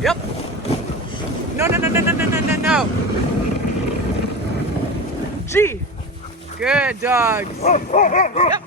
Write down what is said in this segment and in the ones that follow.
Yep. No, no, no, no, no, no, no, no, no. G. Good dogs. Yep.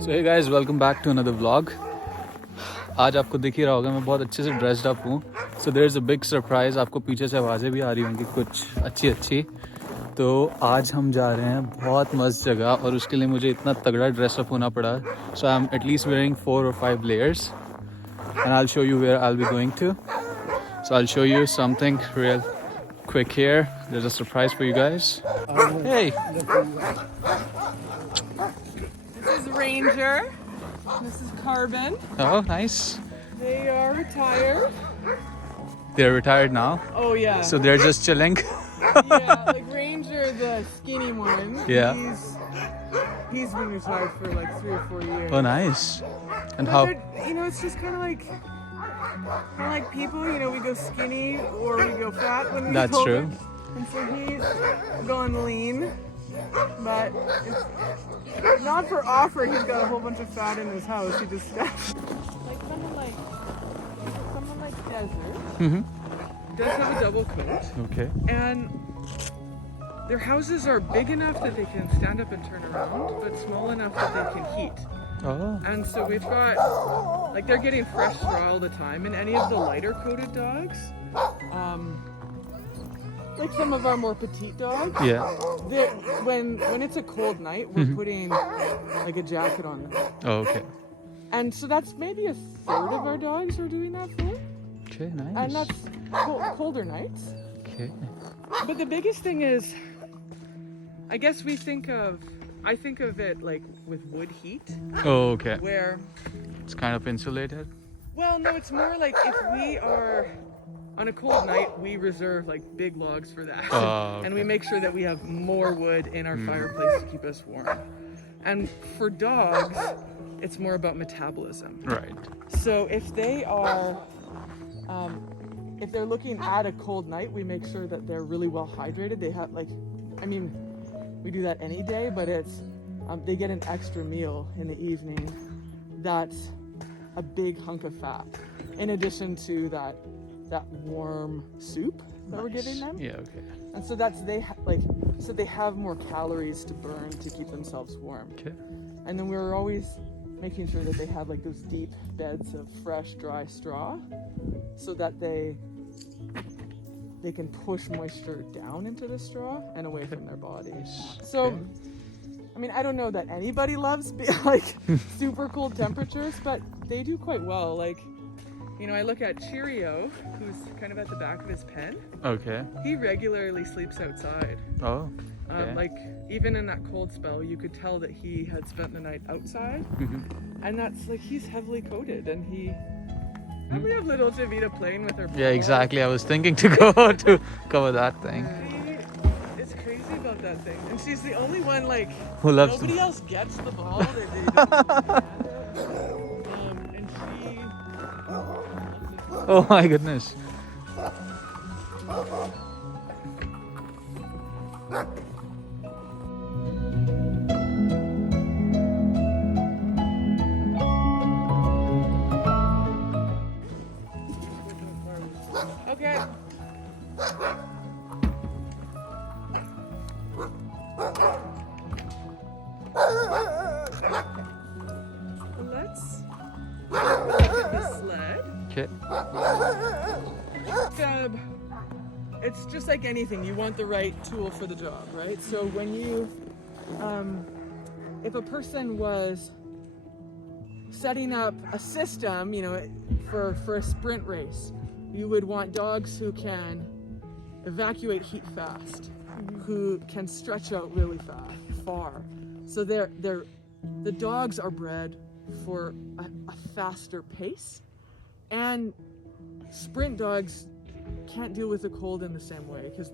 So hey guys, welcome back to another vlog. आज आपको दिख ही रहा होगा मैं बहुत अच्छे से ड्रेस्ड अप हूँ. So there is a big surprise. आपको पीछे से आवाज़ें भी आ रही होंगी कुछ अच्छी. तो आज हम जा रहे हैं बहुत मस्त जगह और उसके लिए मुझे इतना तगड़ा ड्रेस अप होना पड़ा. So I'm at least wearing 4 or 5 layers and I'll show you where I'll be going to. So I'll show you something real quick here. There's a surprise for you guys. Hey. This is Ranger. This is Carbon. Oh, nice. They are retired. They're retired now. Oh yeah. So they're just chilling. Yeah, like Ranger, the skinny one. Yeah. He's been retired for like 3 or 4 years. Oh, nice. And But how? you know, it's just kind of like people. You know, we go skinny or we go fat when we That's go true. older. And so he's going lean, but it's not for offer. He's got a whole bunch of fat in his house. He just like someone like Desert. Mm-hmm. Does have a double coat, Okay. and their houses are big enough that they can stand up and turn around, but small enough that they can heat. Oh. And so we've got, like, they're getting fresh straw all the time, and any of the lighter coated dogs, like some of our more petite dogs, Yeah. when it's a cold night, we're putting like a jacket on them. Oh, okay. And so that's maybe a third of our dogs we're doing that for. Okay, nice. And that's colder nights. Okay. But the biggest thing is, I guess I think of it like with wood heat, Oh, okay. where, It's kind of insulated. well, no, it's more like if we are on a cold night, we reserve like big logs for that. Oh, And we okay. make sure that we have more wood in our fireplace to keep us warm. And for dogs, it's more about metabolism. Right. So if they are, if they're looking at a cold night, we make sure that they're really well hydrated. They have we do that any day, but it's, they get an extra meal in the evening that's a big hunk of fat, in addition to that warm soup that we're giving them. Yeah, okay. And so so they have more calories to burn to keep themselves warm. Okay. And then we're always making sure that they have like those deep beds of fresh, dry straw, so that they can push moisture down into the straw and away from their bodies. So, Okay. I mean, I don't know that anybody loves like super cold temperatures, but they do quite well. Like, you know, I look at Cheerio, who's kind of at the back of his pen. Okay. He regularly sleeps outside. Oh. Okay. Like, even in that cold spell, you could tell that he had spent the night outside. And that's like, he's heavily coated, and and we have little Javita playing with her ball. Yeah, exactly. I was thinking to go to cover that thing. She is crazy about that thing, and she's the only one, like, Who loves nobody else gets the ball. They don't understand it. And she. Oh my goodness. Okay. Let's look at the sled. Okay. It's just like anything. You want the right tool for the job, right? So when you, if a person was setting up a system, you know, for a sprint race, you would want dogs who can evacuate heat fast, who can stretch out really far. So the dogs are bred for a faster pace, and sprint dogs can't deal with the cold in the same way because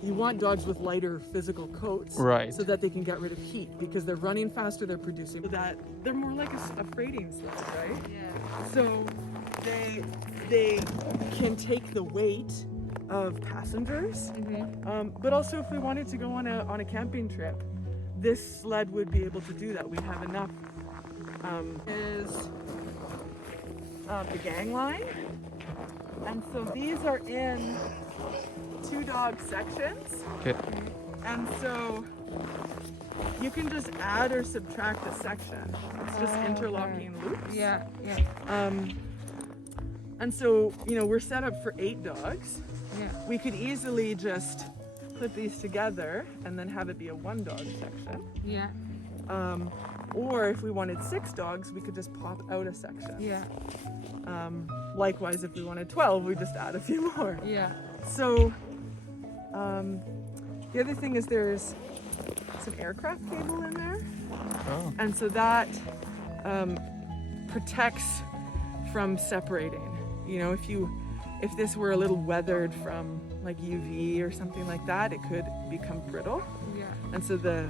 you want dogs with lighter physical coats, Right. so that they can get rid of heat because they're running faster, they're producing that they're more like a freighting sled, right? Yeah. So they can take the weight of passengers, but also if we wanted to go on a camping trip, this sled would be able to do that. We'd have enough. Is the gang line, and so these are in 2 dog sections, Okay. and so you can just add or subtract a section. It's just interlocking loops. Yeah, yeah, And so, we're set up for 8 dogs. yeah. We could easily just put these together and then have it be a 1 dog section. Yeah, Or if we wanted 6 dogs, we could just pop out a section. yeah, Likewise, if we wanted 12, we just add a few more. yeah. So, the other thing is there's some aircraft cable in there. Oh. And so that protects from separating. If this were a little weathered from like UV or something like that, it could become brittle. Yeah. And so the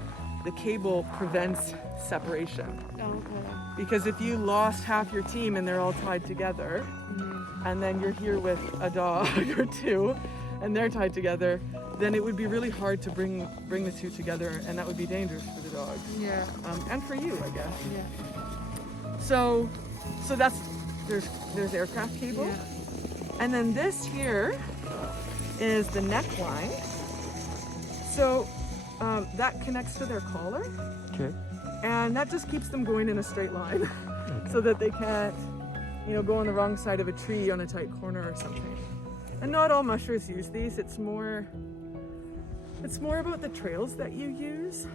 cable prevents separation. Okay. Because if you lost half your team and they're all tied together, and then you're here with a dog or 2, and they're tied together, then it would be really hard to bring the 2 together, and that would be dangerous for the dogs. Yeah. And for you, I guess. Yeah. So that's there's aircraft cable, Yeah. and then this here is the neckline. So that connects to their collar, Okay. and that just keeps them going in a straight line, so that they can't, go on the wrong side of a tree on a tight corner or something. And not all mushers use these. It's more about the trails that you use.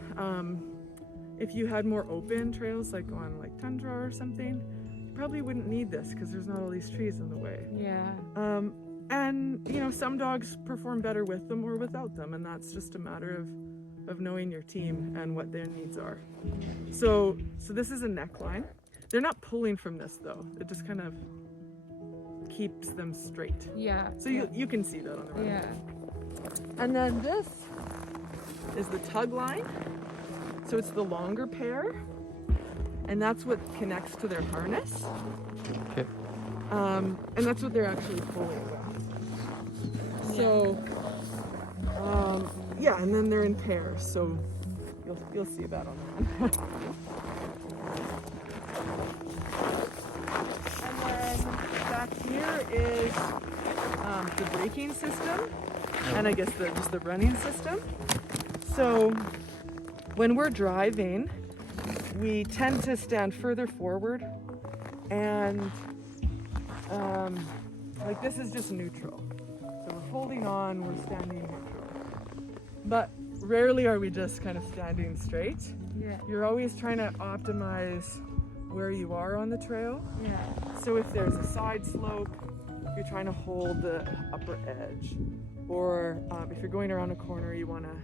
If you had more open trails, like on like tundra or something, you probably wouldn't need this because there's not all these trees in the way. Yeah. And some dogs perform better with them or without them, and that's just a matter of knowing your team and what their needs are. So this is a neckline. They're not pulling from this though. It just kind of keeps them straight. Yeah. So you can see that on the right. Yeah. And then this is the tug line. So it's the longer pair, and that's what connects to their harness. Okay. And that's what they're actually pulling with. So, yeah, and then they're in pairs. So you'll see that on the one. And then back here is the braking system, and I guess just the running system. So when we're driving, we tend to stand further forward, and like this is just neutral. So we're holding on, we're standing neutral. But rarely are we just kind of standing straight. Yeah. You're always trying to optimize where you are on the trail. Yeah. So if there's a side slope, you're trying to hold the upper edge. Or if you're going around a corner, you want to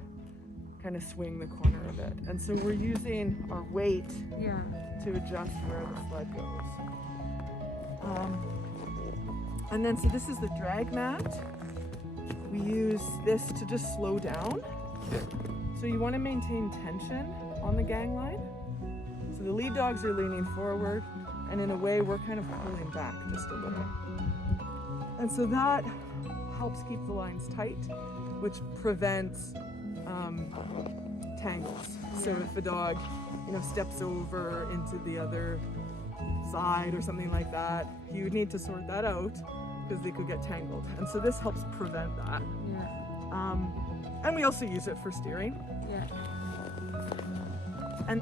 kind of swing the corner a bit. And so we're using our weight Yeah. to adjust where the sled goes. And then, so this is the drag mat. We use this to just slow down. Okay. So you want to maintain tension on the gang line. So the lead dogs are leaning forward, and in a way we're kind of pulling back just a little. And so that helps keep the lines tight, which prevents tangles. So if a dog, steps over into the other side or something like that, you would need to sort that out because they could get tangled. And so this helps prevent that. Yeah. And we also use it for steering. Yeah. And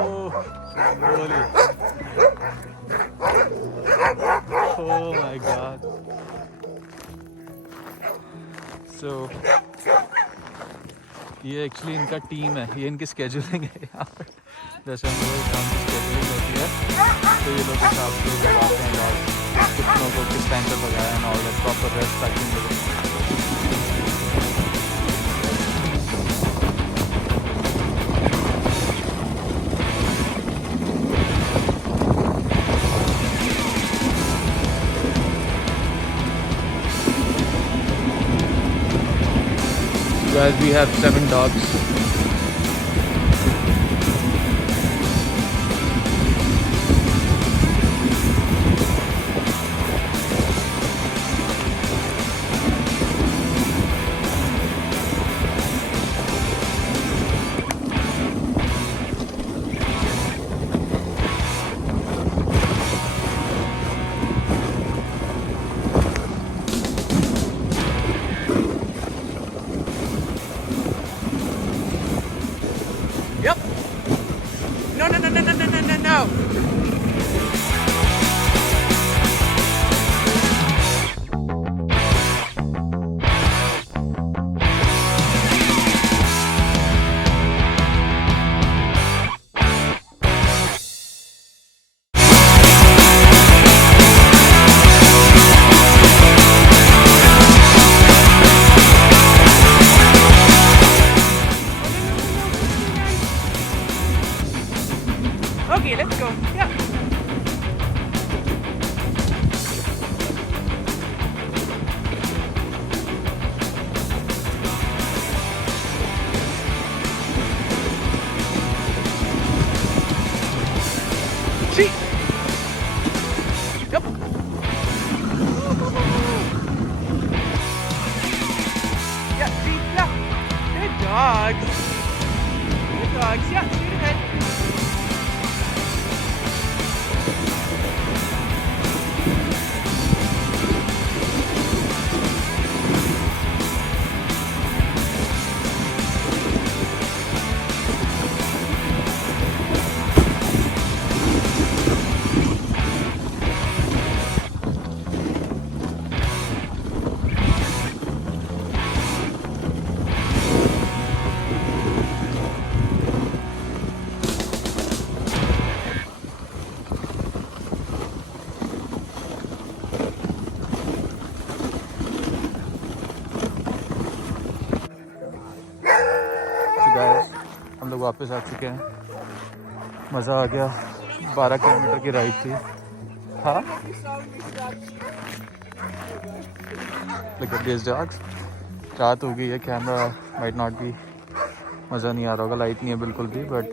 Oh, holy. Oh my God. So, ये actually इनका team है, ये इनकी scheduling है यहाँ पर. जैसे हम लोग काम की स्केड्यूलिंग होती है, तो ये लोग हिसाब से लगाते हैं डॉग कितनों को किस टाइम पे भगाया and all that proper rest ताकि मिले. guys, we have 7 dogs. Yep. No, no, no, no, no, no, no, no, no. Okay, let's go. Yeah. See. Yep. Yeah, see, yeah. Good dogs. Good dogs. Yeah, straight ahead. Guys, हम लोग वापस आ चुके हैं। मज़ा आ गया। 12 kilometre की ride थी। हाँ, look at these dogs. रात हो गई है, कैमरा माइट नॉट बी, मज़ा नहीं आ रहा होगा, लाइट नहीं है बिल्कुल भी, बट